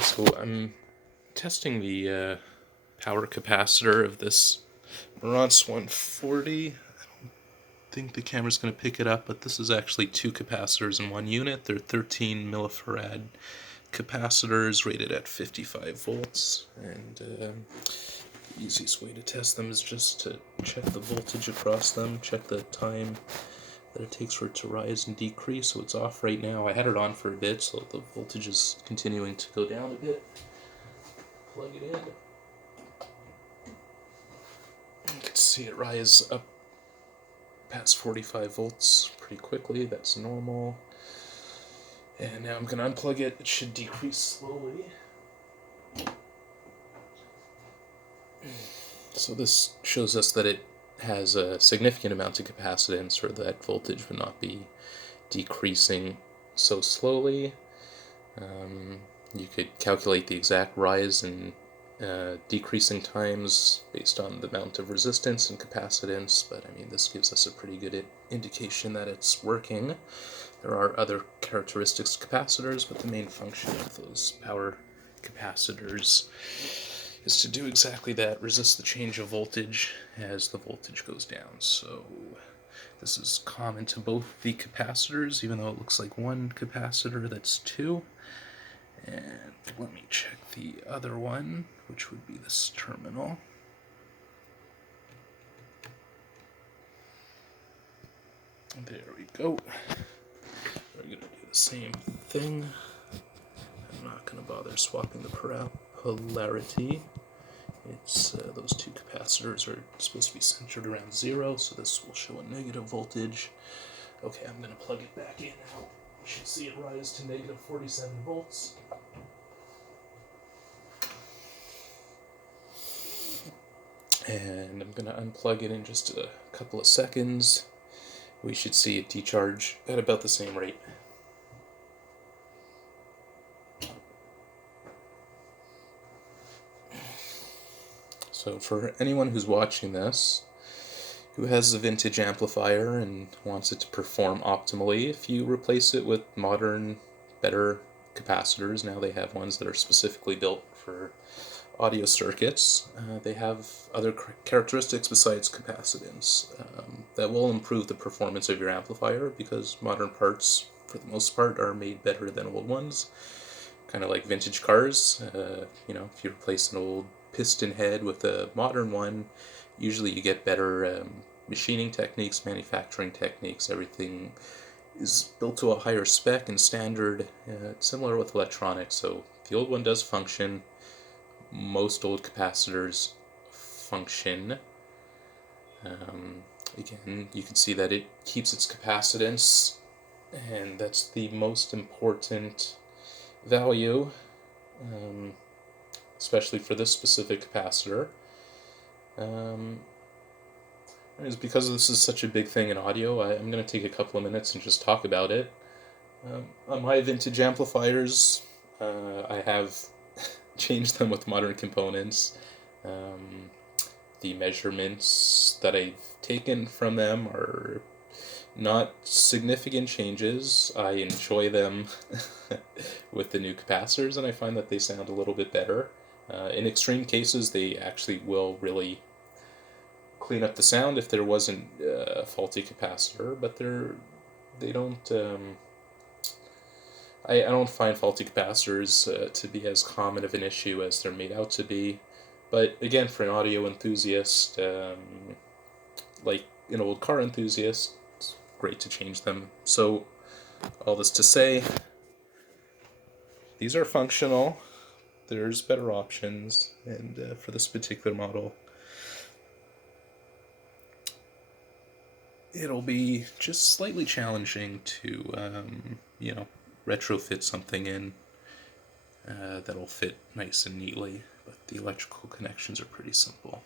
So I'm testing the power capacitor of this Marantz 140. I don't think the camera's going to pick it up, but this is actually two capacitors in one unit. They're 13 millifarad capacitors rated at 55 volts, and the easiest way to test them is just to check the voltage across them, check the time that it takes for it to rise and decrease. So it's off right now. I had it on for a bit, so the voltage is continuing to go down a bit. Plug it in. You can see it rise up past 45 volts pretty quickly. That's normal. And now I'm going to unplug it. It should decrease slowly. So this shows us that it has a significant amount of capacitance, or that voltage would not be decreasing so slowly. You could calculate the exact rise and decreasing times based on the amount of resistance and capacitance, but I mean, this gives us a pretty good indication that it's working. There are other characteristics of capacitors, but the main function of those power capacitors is to do exactly that, resist the change of voltage as the voltage goes down. So this is common to both the capacitors, even though it looks like one capacitor, that's two. And let me check the other one, which would be this terminal. There we go. We're going to do the same thing. I'm not going to bother swapping the polarity. It's those two capacitors are supposed to be centered around 0, so this will show a negative voltage. Okay, I'm going to plug it back in now. You should see it rise to negative 47 volts. And I'm going to unplug it in just a couple of seconds. We should see it decharge at about the same rate. So for anyone who's watching this, who has a vintage amplifier and wants it to perform optimally, if you replace it with modern, better capacitors, now they have ones that are specifically built for audio circuits, they have other characteristics besides capacitance that will improve the performance of your amplifier, because modern parts, for the most part, are made better than old ones. Kind of like vintage cars. If you replace an old piston head with a modern one, usually you get better machining techniques, manufacturing techniques. Everything is built to a higher spec and standard, similar with electronics. So if the old one does function, most old capacitors function. Again, you can see that it keeps its capacitance, and that's the most important value, especially for this specific capacitor. Is because this is such a big thing in audio, I'm going to take a couple of minutes and just talk about it. On my vintage amplifiers, I have changed them with modern components. The measurements that I've taken from them are not significant changes. I enjoy them with the new capacitors, and I find that they sound a little bit better. In extreme cases, they actually will really clean up the sound if there wasn't a faulty capacitor, but they don't. I don't find faulty capacitors to be as common of an issue as they're made out to be. But again, for an audio enthusiast, like an old car enthusiast, it's great to change them. So all this to say, these are functional. There's better options, and for this particular model, it'll be just slightly challenging to, retrofit something in that'll fit nice and neatly, but the electrical connections are pretty simple.